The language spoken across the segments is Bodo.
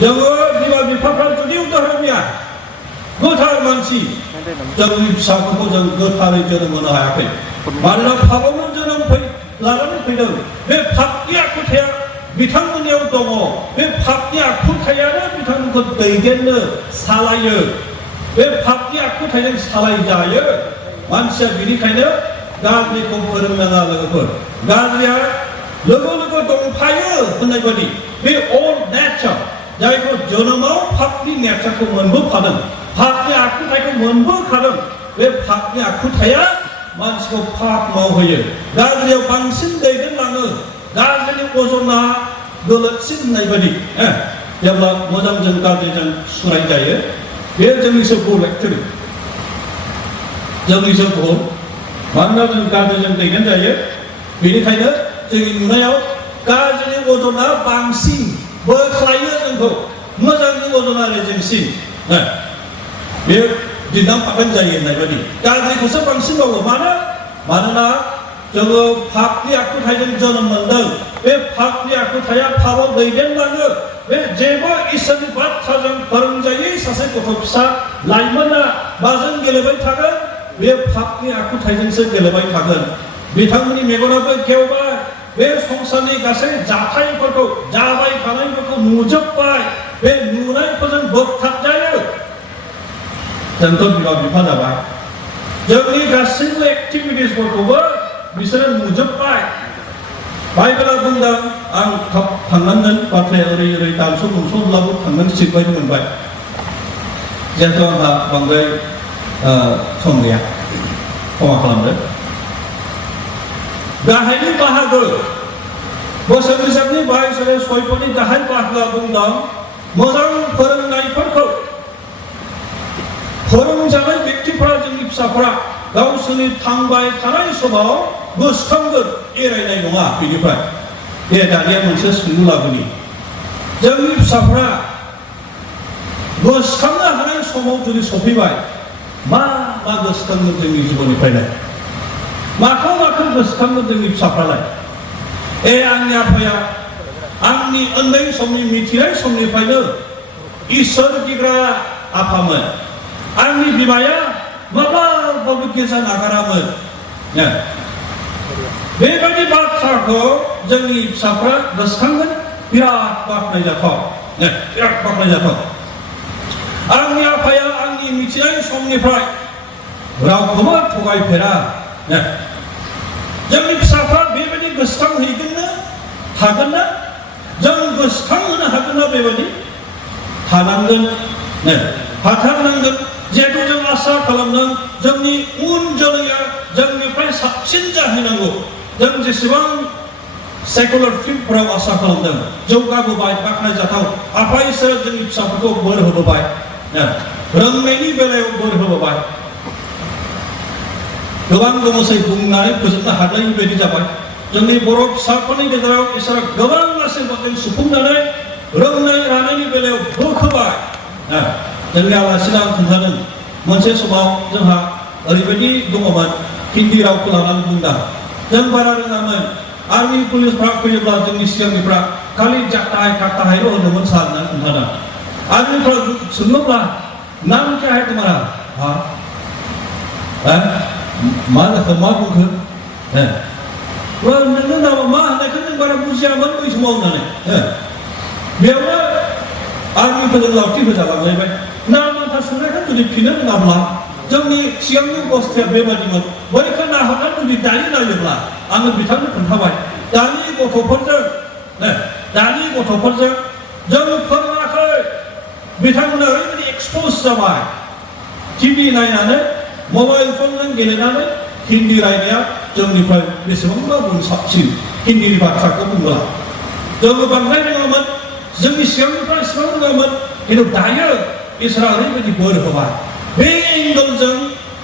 जोङो बिमा बिफाफ्रा जुदि उदाहरनिया गोथार मानसि जोंनि फिसाफोरखौ जों गोथारै जोनोम होनो हायाखै मानोना पापावनो जोनोम लानानै फैदों बे पापनि आखुथाया बिथांमोननियाव दङ बे पापनि आखुथायानो बिथांमोनखौ दैदेननो सालायो बे पापनि आखुथायजों सालायजायो मानसिया बिनिखायनो गाज्रिखौ फोरोंनाङा लोगोफोर गाज्रिया लोगो लोगो दंफायो होननाय बायदि बे अल्ड नेचार जायखौ जोनोमाव पापनि नेचारखौ मोनबोखादों पापनि आखुथायखौ मोनबोखादों बे पापनि आखुथाया मानसिखौ पाप मावहोयो गाज्रियाव बांसिन दैदेनलाङो गाज्रिनि अजना गोलोदसिन होननाय बायदि जेब्ला मोजांजों गाज्रिजों सुराय जायो बे जोंनिसो भुल एक्चुअलि जोंनिसो भुल मानोना जों गाज्रिजों दैदेन जायो बेनिखायनो जोंनि नुनायाव गाज्रिनि अजना बांसिन बोख्लायो जोंखौ मोजांनि अजना रेजेंसिन बे दिनाव पापन जायो होननाय बायदि गाज्रिखौसो बांसिन मावो मानोना जोङो पापनि आखुथायजों जोनोम मोनदों बे पापनि आखुथाया पापाव दैदेनलाङो बे जेबो इसोरनि बाथ्राजों फोरोंजायै सासे गथ' फिसा लाइमोना माजों गेलेबाय थागोन बे पापनि आखुथायजोंसो गेलेबाय थागोन बिथांमोननि मेगनाबो गेवबाय बे संसारनि गासै जाथायफोरखौ जाबाय थानायफोरखौ नुजोबबाय बे नुनायफोरजों बोगथाबजायो जोंथ' बिमा बिफा जाबाय जोंनि गासैबो एक्टिभिटिसफोरखौबो बिसोरो नुजोबबाय बाइबेला बुंदों आं थाब थांनांगोन बाथ्राया ओरै दानस' दुमस'ब्लाबो थांनांगोन थिग बायदि मोनबाय जिहेथु आंहा बांद्राय सम गैया क्षमा खालामदो गाहायनि बाहागो बोसोर बिजाबनि 22/6 गाहाय बाहागोआ बुंदों मोजां फोरोंनायफोरखौ फोरोंजानाय व्यक्तिफोरा जोंनि फिसाफोरा गावसोरनि थांबाय थानाय समाव गोसोखांगोन एरायनाय नङा बेनिफ्राय बे दानिया मोनसे सोंलु लाबोनि जोंनि फिसाफोरा गोसोखांनो हानाय समाव जुदि सफैबाय मा गोसोखांगोन जोंनि जिबननिफ्रायनो माखौ गोसोखांगोन जोंनि फिसाफ्रालाय आंनि आफाया आंनि उन्दै समनि मिथिनाय समनिफ्रायनो इसोर गिग्रा आफामोन आंनि बिमाया माब्लाबाबो गिर्जा नागारामोन बेबायदि बाथ्राखौ जोंनि फिसाफ्रा गोसोखांगोन बिराद बाख्नायजाथाव आंनि आफाया आंनि मिथिनाय समनिफ्राय रावखौबो थगायफेरा जोंनि फिसाफ्रा बेबायदि गोसोखांहैगोन हागोन ना जों गोसोखांहोनो हागोन ना बेबायदि हानांगोन हाथारनांगोन जिहेतु जों आसा खालामदों जोंनि उन जोलैया जोंनिफ्राय साबसिन जाहैनांगौ जों जेसेबां सेकुलार फिल्डफोराव आसा खालामदों जौगाबोबाय बाख्नायजाथाव आफा इसोरा जोंनि फिसाफोरखौ बोर होबोबाय रोंनायनि बेलायाव बोर होबोबाय गोबां दङसै बुंनानै फोजोबनो हानाय बायदि जाबाय जोंनि बर' फिसाफोरनि गेजेराव इसोरा गोबां आशीर्बादजों सुफुंनानै रोंनाय रानायनि बेलायाव बोखोबाय जोंनि आलासिना आं खोन्थादों मोनसे समाव जोंहा ओरैबायदि दङमोन हिन्दी रावखौ लानानै बुंदा जों बारा रोङामोन आर्मि पुलिसफ्रा फैयोब्ला जोंनि सिगांनिफ्रा खालि जाथाहायल' होनोमोन सार होननानै खोन्थादों आर्मिफ्रा सोंनोब्ला नाम क्या है तुम्हारा मा जाखो मा बुंखो नोंनो नामा मा होननायखौ जों बारा बुजियामोन बै समाव होननानै बेयावनो आर्मिफोरजों लावथि होजालांलायबाय नाम आन्था सोंनायखौ जुदि फिनो रोङाब्ला जोंनि सिगांनि अबस्थाया बेबायदिमोन बैखौ नाहरनानै जुदि दायो नायोब्ला आङो बिथांनो खोन्थाबाय दानि गथ'फोरजों जों फोरोङाखै बिथांमोना ओरैबायदि एक्सप'ज जाबाय टिभि नायनानै मबाइल फनजों गेलेनानै हिन्दी रायनाया जोंनिफ्राय बेसेबांबा गुन साबसिन हिन्दीनि बाथ्राखौ बुंब्ला जोङो बांद्राय रोङामोन जोंनि सिगांनिफ्राय एसेबां रोङामोन खिन्थु दायो इसोरा ओरैबायदि बोर होबाय बे एंगलजों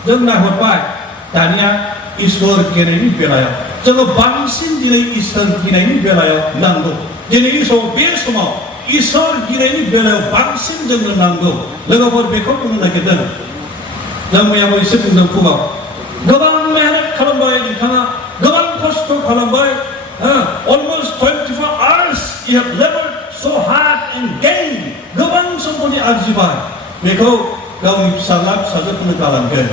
जों नाहरबाय दानिया इसोर गिनायनि बेलायाव जोङो बांसिन दिनै इसोर गिनायनि बेलायाव नांगौ दिनैनि बे समाव इसोर गिनायनि बेलायाव बांसिन जोंनो नांगौ लोगोफोर बेखौ बुंनो नागिरदों जों मैयाबो एसे बुंदों फुङाव गोबां मेहनत खालामबाय नोंथाङा गोबां खस्थ' खालामबाय almost 24 hours you have labored so hard and gained आरजिबाय बेखौ गावनि फिसाला फिसाजोफोरनो गालांगोन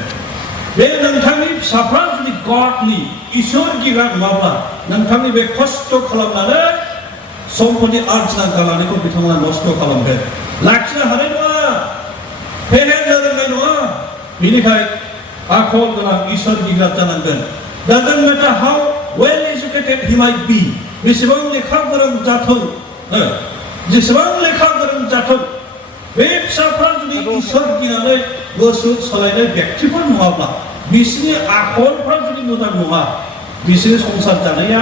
बे नोंथांनि फिसाफ्रा जुदि गडनि इसोर गिग्रा नङाब्ला नोंथांनि बे खस्थ' खालामनानै सम्पति आरजिना गालांनायखौ बिथांमोना नस्थ' खालामगोन लाखिनो हानाय नङा फेहेरनो रोंनाय नङा बेनिखाय आखल गोनां इसोर गिग्रा जानांगोन doesn't matter how well educated he might be बेसेबां लेखा गोरों जाथों जेसेबां लेखा गोरों जाथों बे फिसाफ्रा जुदि इसोर गिनानै गोसो सोलायनाय व्यक्तिफोर नङाब्ला बिसोरनि आखलफ्रा जुदि मोजां नङा बिसोरनि संसार जानाया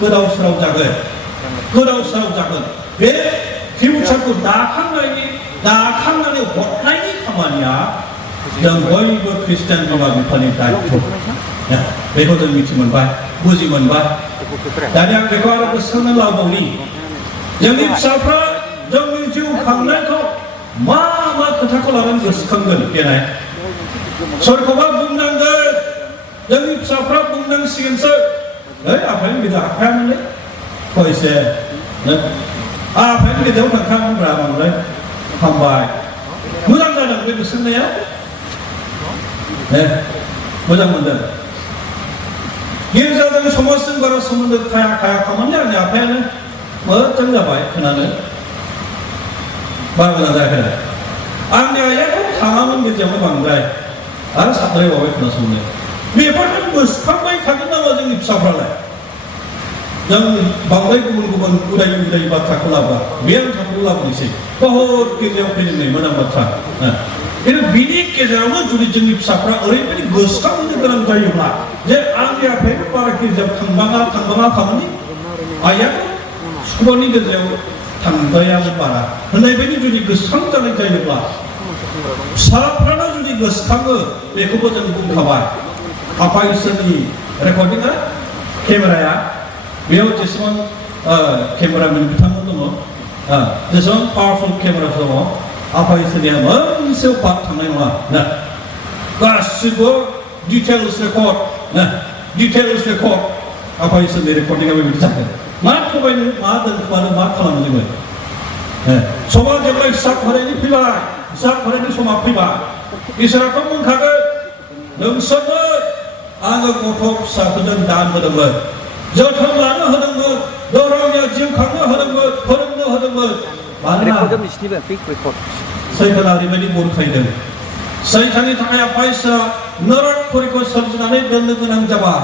गोदाव सोराव जागोन बे फिउचारखौ दाखांनानै हरनायनि खामानिया जों बयबो ख्रिस्टियान बिमा बिफानि दायित्व बेखौ जों मिथि मोनबाय बुजि मोनबाय दानिया आं बेखौ आरो गोसोखांनो लाबावनि जोंनि फिसाफ्रा जोंनि जिउ खांनायखौ मा खोथाखौ लानानै गोसोखांगोन देनाय सोरखौबा बुंनांगोन जोंनि फिसाफ्रा बुंनांसिगोनसो आफानि गिदिर आखायानो फैसे आफानि गिदिराव थांखांब्रा बांद्राय हामबाय मोजां जादों बे गोसोखांनाया मोजां मोनदों गिर्जाजों समाजजों बारा सोमोन्दो खाया खामानि आंनि आफायानो मोजां जाबाय खोनानो बारा मोजां जायाखै आंनि आइयाथ' थाङामोन गिर्जायावनो बांद्राय आरो साबद्रायबावबाय खोनासंनो बेफोरखौ गोसोखांबाय थागोन नामा जोंनि फिसाफ्रालाय जों बांद्राय गुबुन उदाय बाथ्राखौ लाबोआ बे आं थाखोखौ लाबोनोसै बहुद गिर्जायाव फैनाय मोजां बाथ्रा खिन्थु बिनि गेजेरावनो जुदि जोंनि फिसाफ्रा ओरैबायदि गोसोखांनो गोनां जायोब्ला जे आंनि आफायाबो बारा गिर्जायाव थांबाङा खामानि आइयाबो सुखुरबारनि गिर्जायाव थांद्रायामोन बारा होननाय बायदि जुदि गोसोखां जानाय जायोब्ला फिसाफ्रानो जुदि गोसोखाङो बेखौबो जों बुंखाबाय आफा इसोरनि रेकर्डिंआ केमेराया बेयाव जेसेबां केमेरामेन बिथांमोन दङ जेसेबां पावारफुल केमेरा दङ आफा इसोरनिया मोनसे पार्ट थांनाय नङा गासिबो डिटेल्स रेकर्ड आफा इसोरनि रेकर्डिंआ बेबायदि जागोन मा थगायनो मा दोनखोमानो मा खालामनो जोङो समा जेब्ला हिसाब होनायनि समा फैबाय इसोराथ' बुंखागोन नोंसोरनो आङो गथ' फिसाफोरजों दान होदोंमोन जोथोन लानो होदोंमोन दौरानिया जिउ खांनो होदोंमोन फोरोंनो होदोंमोन मानोना सैताना ओरैबायदि बुरखायदों सैताननि थाखाय आफा इसोरा नरकपुरिखौ सोरजिनानै दोननो गोनां जाबाय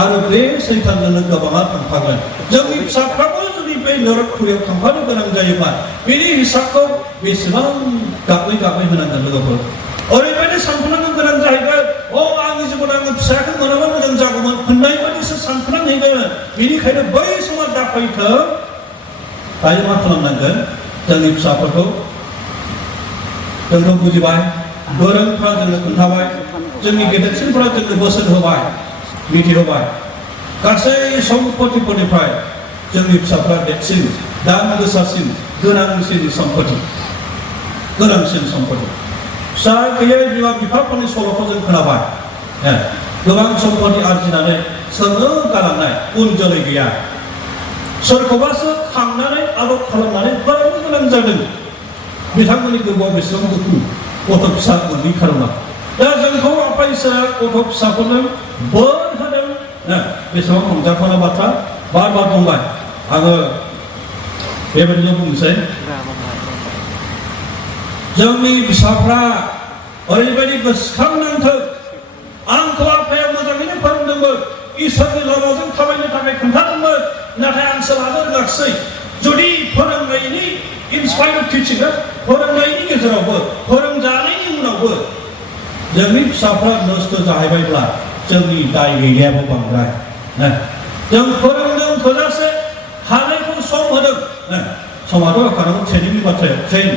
आरो बे सैतानजोंनो गोबाङा थांफागोन जोंनि फिसाफ्राबो जुदि बे नरकपुरियाव थांफानो गोनां जायोबा बेनि हिसाबखौ बेसेबां गाबै होनांगोन लोगोफोर ओरैबायदि सानफ्लांनो गोनां जाहैगोन आंनि जिबन आङो फिसाखौ मोनाबा मोजां जागौमोन होननाय बायदिसो सानफ्लांहैगोन बेनिखायनो बै समा दाफैथों दायो मा खालामनांगोन जोंनि फिसाफोरखौ जोंखौ बुजिबाय गोरोंफ्रा जोंनो खोन्थाबाय जोंनि गेदेरसिनफ्रा जोंनो बोसोन होबाय मिथिहोबाय गासै सम्पतिफोरनिफ्राय जोंनि फिसाफ्रा देरसिन दाम गोसासिन गोनांसिन सम्पति फिसा गैयै बिमा बिफाफोरनि सल'खौ जों खोनाबाय गोबां सम्पति आरजिनानै सोरनो गालांनाय उन जोलै गैया सोरखौबासो खांनानै आदब खालामनानै फोरोंनो गोनां जादों बिथांमोननि गोरबोआव बेसेबां दुखु गथ' फिसा मोननै खालामा दा जोंखौ आफा इसोरा गथ' फिसाफोरजों बोर होदों बेसेबां रंजाथावना बाथ्रा बार बुंबाय आङो बेबायदिनो बुंनोसै जोंनि फिसाफ्रा ओरैबायदि गोसोखांनांथों आंखौ आफाया मोजाङैनो फोरोंदोंमोन इसोरनि लामाजों थाबायनो थाखाय खोन्थादोंमोन नाथाय आं सोलानो रोङाखिसै जुदि फोरोंनायनि इनस्पायर अफ टिचिं फोरोंनायनि गेजेरावबो फोरोंजानायनि उनावबो जोंनि फिसाफ्रा नस्थ' जाहैबायब्ला जोंनि दाय गैनायाबो बांद्राय जों फोरोंदों थोजासे हानायखौ सम होदों समाथ' होखानांगौ ट्रेनिंनि बाथ्राया ट्रेन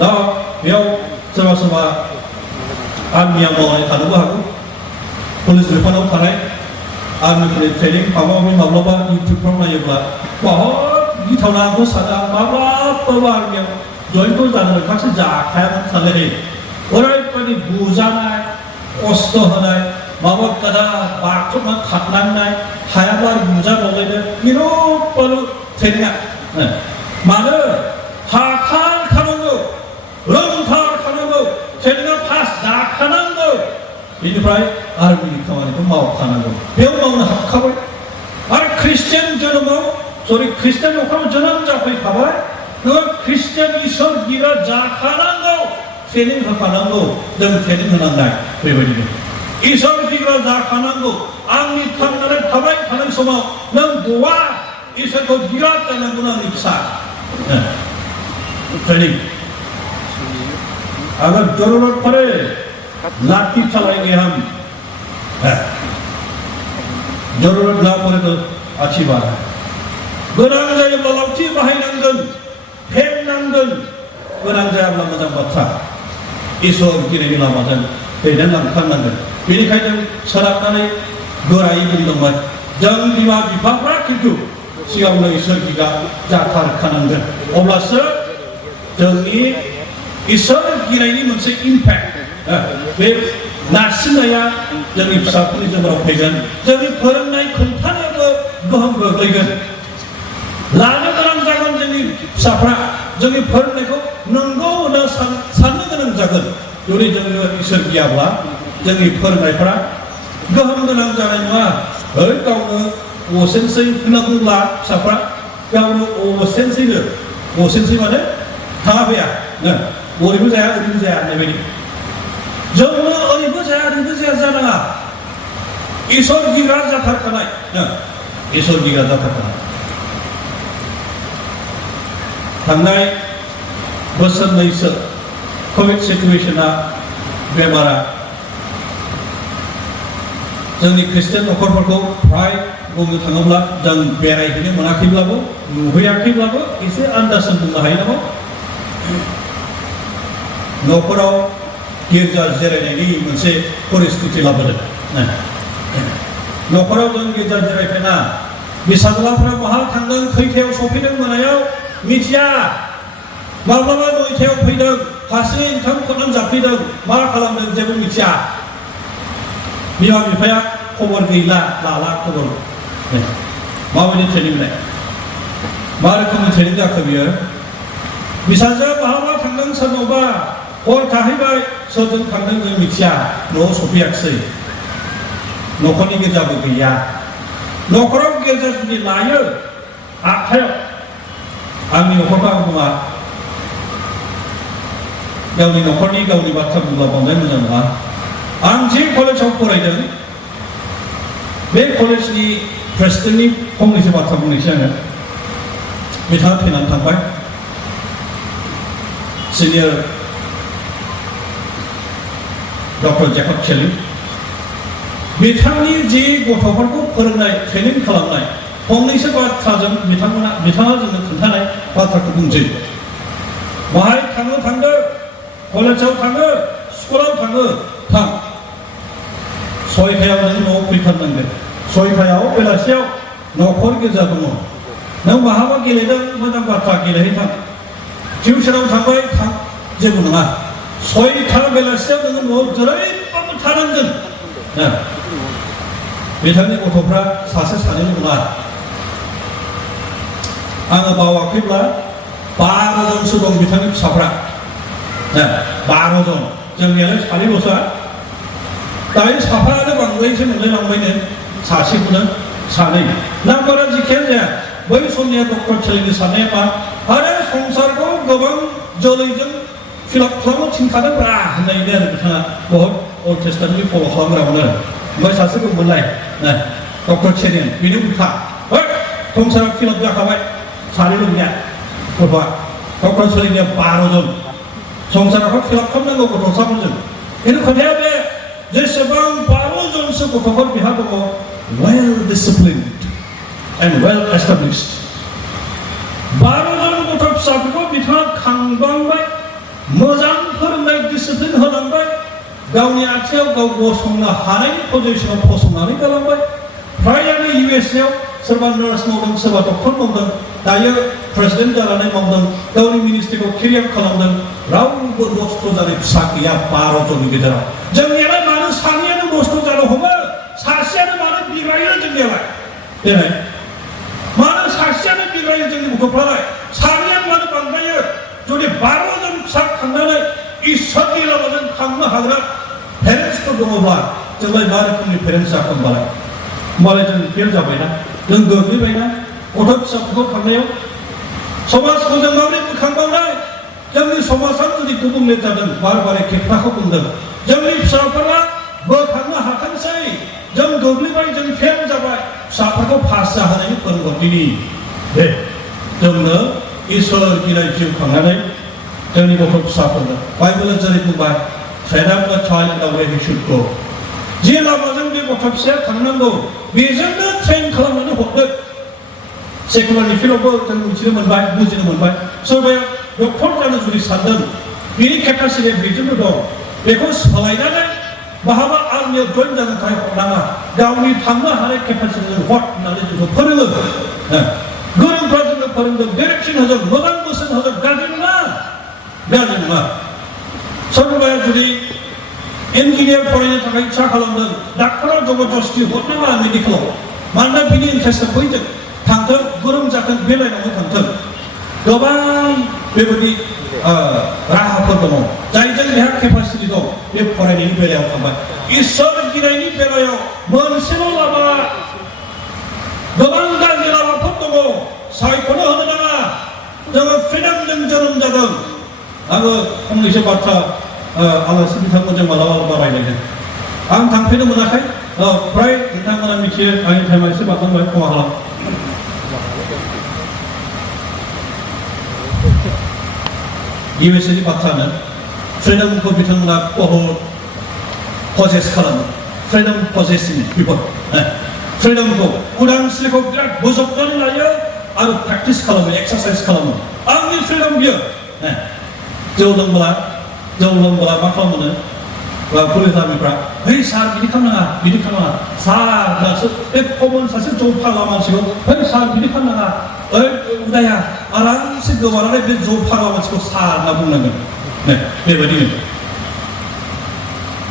दा बेयाव सोरबा आर्मियाव मावनाय थानोबो हागौ पुलिस बिफानाव थानाय आर्मिफोरनि ट्रेनिं माब्लाबा इउटुबफ्राव नायोब्ला बहुत गिथावना आंखौ सानो आं माब्लाबाबो आर्मियाव जयन्थ' जानो मोनखांसो जाखायामोन सानलाय ओरैबायदि बुजानाय खस्थ' होनाय माबा गोदा बारथ'ना खारनांनाय हायाब्ला बुजा बावलायनो गिलु बालु 트레이닝 마늘 하탈하는 거 런탈하는 거 트레이닝 파스 나하는 거 이니프라이 알미 가만히 마옥하는 거 배우마는 합하고 아 크리스천 저놈 소리 크리스천 녹화는 저놈 잡고 가봐 그 크리스천 이설 기가 자하는 거 트레이닝 하는 거넌 트레이닝 하는 날 그래버리네 이설 기가 자하는 거 angni tangan tabai tangan semua nang dua isa ko girat tangan guna niksa jadi agar जरूरत पड़े लाठी चलाएंगे हम जरूरत ना पड़े तो अच्छी बात है गोनां जाय लावथि बाहायनांगोन फेंनांगोन गोनां जायाब्ला मोजां बाथ्रा इसोर गिनायनि लामाजों दैदेनलांथारनांगोन बेनिखायनो सोराबनानै गोरायै बुंदोंमोन जों बिमा बिफाफ्रा खिन्थु सिगांनो इसोर गिगा जाथारखानांगोन अब्लासो जोंनि इसोर गिनायनि मोनसे इम्पेक्ट बे नारसिननाया जोंनि फिसाफोरनि जिउआव फैगोन जोंनि फोरोंनाय खोन्थानायावबो गोहोम गोग्लैगोन लानो गोनां जागोन जोंनि फिसाफ्रा जोंनि फोरोंनायखौ नंगौ होनना साननो गोनां जागोन जुदि जोंनो इसोर गियाब्ला जोंनि फोरोंनायफ्रा गोहोम गोनां जानाय नङा ओरै गावनो असेनसै होनना बुंब्ला फिसाफ्रा गावनो असेनसै माने थाङा फैया ओरैबो जाया ओरैबो जाया होननाय बायदि जोंनो ओरैबो जाया जानाङा इसोर गिग्रा जाथारखानाय इसोर गिग्रा जाथारखानाय थांनाय बोसोरनैसो कभिड सिचुएशना बेमारा जोंनि खृष्टान नखरफोरखौ फ्राय बुंनो थाङोब्ला जों बेरायहैनो मोनाखैब्लाबो नुहैयाखैब्लाबो एसे आन्दाजजों बुंनो हायो नामा न'फोराव गिर्जा जिरायनायनि मोनसे परिस्थिति लाबोदों न'खराव जों गिर्जा जिरायफेना फिसाज्लाफ्रा बहा थांदों खैथायाव सफैदों मोनायाव मिथिया माब्लाबा 9थायाव फैदों हारसिङै ओंखाम खुरनानै जाफैदों मा खालामदों जेबो मिथिया बिमा बिफाया खबर गैला लाला खबर माबायदि ट्रेनिं होनाय मा रोखोमनि ट्रेनिं जाखो बियो फिसाजोआ बहाबा थांदों सोरनावबा हर थाहैबाय सोरजों थांदों जों मिथिया न'आव सफैयाखिसै न'खरनि गिर्जाबो गैया न'खराव गिर्जा जुदि लायो आखायाव आंनि न'खरखौ आं बुङा गावनि न'खरनि गावनि बाथ्रा बुंब्ला बांद्राय मोजां नङा आं जे कलेजाव फरायदों बे कलेजनि प्रेसिडेन्टनि फंनैसो बाथ्रा बुंनोसै आङो बिथाङा थैनानै थांबाय सिनियर डक्टर जेकब शेली बिथांनि जे गथ'फोरखौ फोरोंनाय ट्रेनिं खालामनाय फंनैसो बाथ्राजों बिथाङा जोंनो खोन्थानाय बाथ्राखौ बुंसै बाहाय थांदो कलेजाव थाङो स्कुलाव थाङो थां 6थायाव नों न'आव फैथारनांगोन 6थायाव बेलासियाव न'खर गिर्जा दङ नों माहाबा गेलेदों मोजां बाथ्रा गेलेहैथां टिउसनाव थांबाय थां जेबो नङा 6था बेलासियाव नोङो न'आव जेरैबाबो थानांगोन बिथांनि गथ'फ्रा सासे सानैल' नङा आङो बावाखैब्ला 12 जनसो दं बिथांनि फिसाफ्रा 12 जन जोंनियालाय सानैल'सो दायो साफायानो बांद्रायसो मोनलायलांबायनो सासेखौनो सानै नाम्बारा जिखियानो जाया बै समनिया डक्टर शेलीनि साननाया मा आरो संसारखौ गोबां जोलैजों फिलाप खालामनो थिनखादोंब्रा होननायनो आरो बिथाङा बहुत अल्ड टेस्टामेन्टनि फल' खालामग्रामोन ओमफ्राय सासे दंमोनलाय डक्टर शेली बेनि उल्था संसारा फिलाप जाखाबाय सानैल' गैया गथ'आ डक्टर शेलीनिया 12 जन संसाराखौ फिलाप खालामनांगौ गथ'साफोरजों खिन्थु खोथाया बे जेसेबां 12 जनसो गथ'फोर बिहा दङ well disciplined and well established 12 जन गथ' फिसाफोरखौ बिथाङा खांबांबाय मोजां फोरोंनाय डिसिप्लिन होलांबाय गावनि आथिङाव गाव गसंनो हानायनि पजिशनाव फसंनानै गालांबाय फ्रायानो इउएसएआव सोरबा नार्स मावदों सोरबा डक्टर मावदों दायो प्रेसिडेन्ट जानानै मावदों गावनि मिनिस्ट्रिखौ केरियार खालामदों रावबो नस्थ' जानाय फिसा गैया 12 जननि गेजेराव जोंनियालाय मानो सानैयानो नस्थ' जानो हमो सासेयानो मानो बिग्रायो जोंनियालाय देनाय मानो सासेयानो बिग्रायो गेजेरनिफ्राय जोंनि गथ'फ्रा सानैयानो बांद्रायो जुदि 12 जन फिसा खांनानै इसोरनि लामाजों थांनो हाग्रा पेरेन्टसफोर दङब्ला जोंलाय मा रोखोमनि पेरेन्टस जाखो होमबालाय जों फेल जाबायना जों गोग्लैबायना गथ' फिसाफोरखौ खांनायाव समाजखौ जों माबोरै बोखांबावनाय जोंनि समाजा जुदि गुबुंले जादों बारे खेबफ्राखौ बुंदों जोंनि फिसाफोरा बोखांनो हाथोंसै जों गोग्लैबाय जों फेल जाबाय फिसाफोरखौ पास जाहोनायनि फोरोंगिरि दे जोंनो इसोर गिनाय जिउ खांनानै जोंनि गथ' फिसाफोरनो बाइबेला जेरै बुंबाय train up a child in the way he should go जे लामाजों बे गथ' फिसाया थांनांगौ बेजोंनो ट्रेन खालामनानै हरदों सेकुलारनि फिल्डआवबो जों मिथिनो मोनबाय बुजिनो मोनबाय सोरबाया डक्टर जानो जुदि सानदों बिनि केपासिटिया बेजोंनो दं बेखौ सोलायनानै बहाबा आर्मियाव जइन जानो थाखाय हरनाङा गावनि थांनो हानाय केपासिटिजों हर होननानै जोंखौ फोरोङो गोरोंफ्रा जोंनो फोरोंदों डिरेक्सन होदों मोजां बोसोन होदों गाज्रि नङा सोरबाया जुदि इन्जिनियार फरायनो थाखाय इच्छा खालामदों डाक्टरा जबरदस्ति हरनाङा मेडिकेलाव मानोना बिनि इन्टारेस्टआ बैजों थांथों गोरों जाथों बे लाइनावनो थांथों गोबां बेबायदि राहाफोर दङ जायजों बेहा केपासिटि दं बे फरायनायनि बेलायाव थांबाय इसोर गिनायनि बेलायाव मोनसेल' लामा गोबां गाज्रि लामाफोर दङ सायख'नो होनो नाङा जोङो फ्रिडमजों जोनोम जादों आङो फंनैसो बाथ्रा आलासि बिथांमोनजों मालाबा रायज्लायदों आं थांफेरनो मोनाखै फ्राय बिथांमोना मिथियो आंनि टाइमा एसे बारलांबाय खमा खालाम इउएसए नि बाथ्रानो फ्रिडमखौ बिथांमोना बहुद पजेस खालामो फ्रिडम पजेसिं पिपल फ्रिडमखौ उदांस्रिखौ बिराद बोजबनानै लायो आरो प्रेक्टिस खालामो एक्सारसाइज खालामो आंनि फ्रिडम बियो जौ लोंब्ला मा खालामो पुलिस आर्मिफ्रा है सार बिदि खालामनाङा सार बे कमन सासे जौ फाग्ला मानसिखौ है सार बिदि खालामनाङा ओइ उदाया आरामसे गोमानानै बे जौ फाग्ला मानसिखौ सार होनना बुंनांगोन बेबायदिनो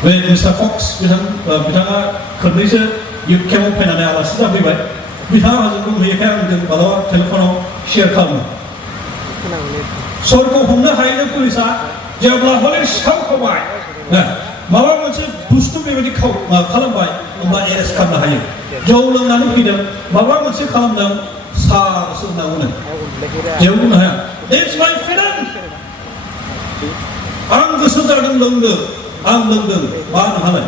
बे मिस्टार फक्स बिथाङा खननैसो इउथ केम्पआव फैनानै आलासि जाफैबाय बिथाङा जोंखौ नुयैखाय आंजों मालाबा टेलिफनाव शेयार खालामो सरखौ हमनो हायैनो पुलिसा जेब्ला हले सिखाव खावबाय माबा मोनसे बुस्थु बेबायदि खालामबाय होमबा एरेस्ट खालामनो हायो जौ लोंनानै फैदों माबा मोनसे खालामदों सारसो होनना बुङो जेबो बुंनो हाया इट्स माय फ्रिडम आं गोसो जादों लोंनो आं लोंदों मा होनो हानाय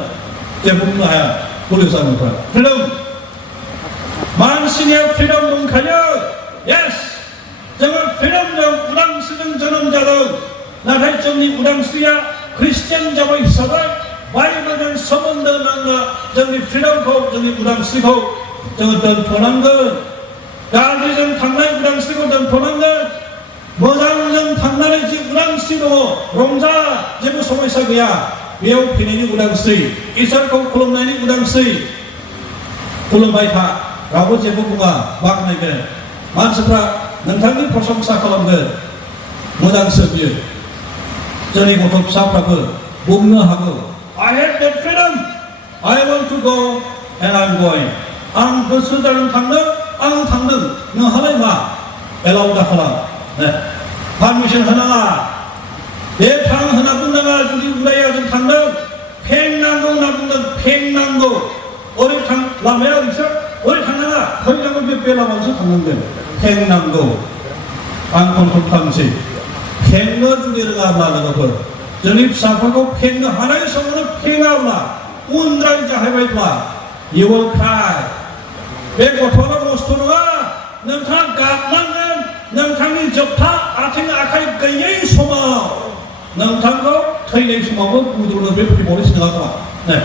जेबो बुंनो हाया पुलिस आर्मिफ्रा फ्रिडम मानसिनियाव फ्रिडम दंखायो येस जोङो फ्रिडमजों उदांस्रिजों जोनोम जादों नाथाय जोंनि उदांस्रिया ख्रिस्टियान जाबाय हिसाबै बाइबेलजों सोमोन्दो नांना जोंनि फ्रिडमखौ जोंनि उदांस्रिखौ जोङो दोनथ'नांगोन गाज्रिजों थांनाय उदांस्रिखौ दोनथ'नांगोन मोजांजों थांनानै जि उदांस्रि दङ रंजा जेबो समस्या गैया बेयाव फैनायनि उदांस्रि इसोरखौ खुलुमनायनि उदांस्रि खुलुमबाय था रावबो जेबो बुङा बाख्नायगोन मानसिफ्रा नोंथांनि प्रशंसा खालामगोन मोजांसो बियो जोंनि गथ' फिसाफ्राबो बुंनो हागौ I have that freedom I want to go and I'm going आं गोसो जादों थांनो आं थांदों नोंहालाय मा एलाउ दा खालाम पारमिसन होनाङा बे थां होनना बुंनाङा जुदि उदाया जों थांदों फेंनांगौ होनना बुंदों फेंनांगौ ओरै थां लामाया ओरैसो ओरै थांनाङा फैनांगौ बे लामाजोंसो थांनांगोन फेंनांगौ आं कन्ट्रल खालामसै फेंनो जुदि रोङाब्ला लोगोफोर जोंनि फिसाफोरखौ फेंनो हानाय समावनो फेङाब्ला उनद्राय जाहैबायब्ला you will cry बे गथ'आ नस्थ' नङा नोंथाङा गाबनांगोन नोंथांनि जोबथा आथिं आखाइ गैयै समाव नोंथांखौ थैनाय समावबो गुदुंनो बे फैबावनोसो नङा खोमा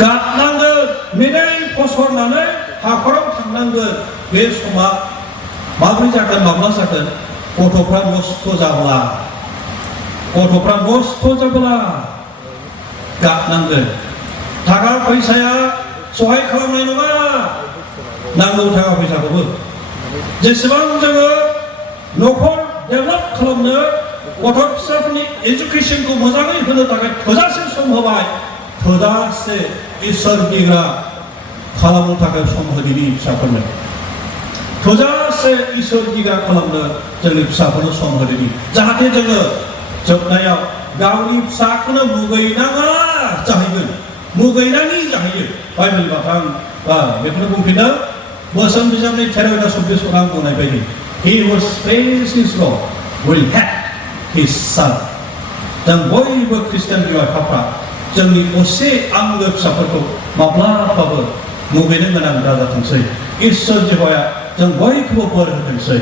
गाबनांगोन मिनै फसरनानै हाखराव थांनांगोन बे समा माबोरै जागोन माब्ला जागोन गथ'फ्रा नस्थ' जाब्ला गाबनांगोन थाखा फैसाया सहाय खालामनाय नङा नांगौ थाखा फैसाखौबो जेसेबां जोङो न'खर डेभेलप खालामनो गथ' फिसाफोरनि एजुकेसनखौ मोजाङै होनो थाखाय थोजासे सम होबाय थोजासे इसोर गिग्रा खालामनो थाखाय सम होदिनि फिसाफोरनो थोजासे इसोर गिगा खालामनो जोंनि फिसाफोरनो सम होदोंदि जाहाथे जोङो जोबनायाव गावनि फिसाखौनो मुगैनाङा जाहैगोन मुगैनाङि जाहैयो बाइबेल बाथां बेखौनो बुंफिनो बोसोन बिजाबनि 13:26 आं बुंनाय बायदि he who spares his Lord will have his son जों बयबो खृष्टान बिमा बिफाफ्रा जोंनि असे आंगो फिसाफोरखौ माब्लाबाबो मुगैनो गोनां दाजाथोंसै इसोर जेबोया जों बयखौबो बोर होथोंसै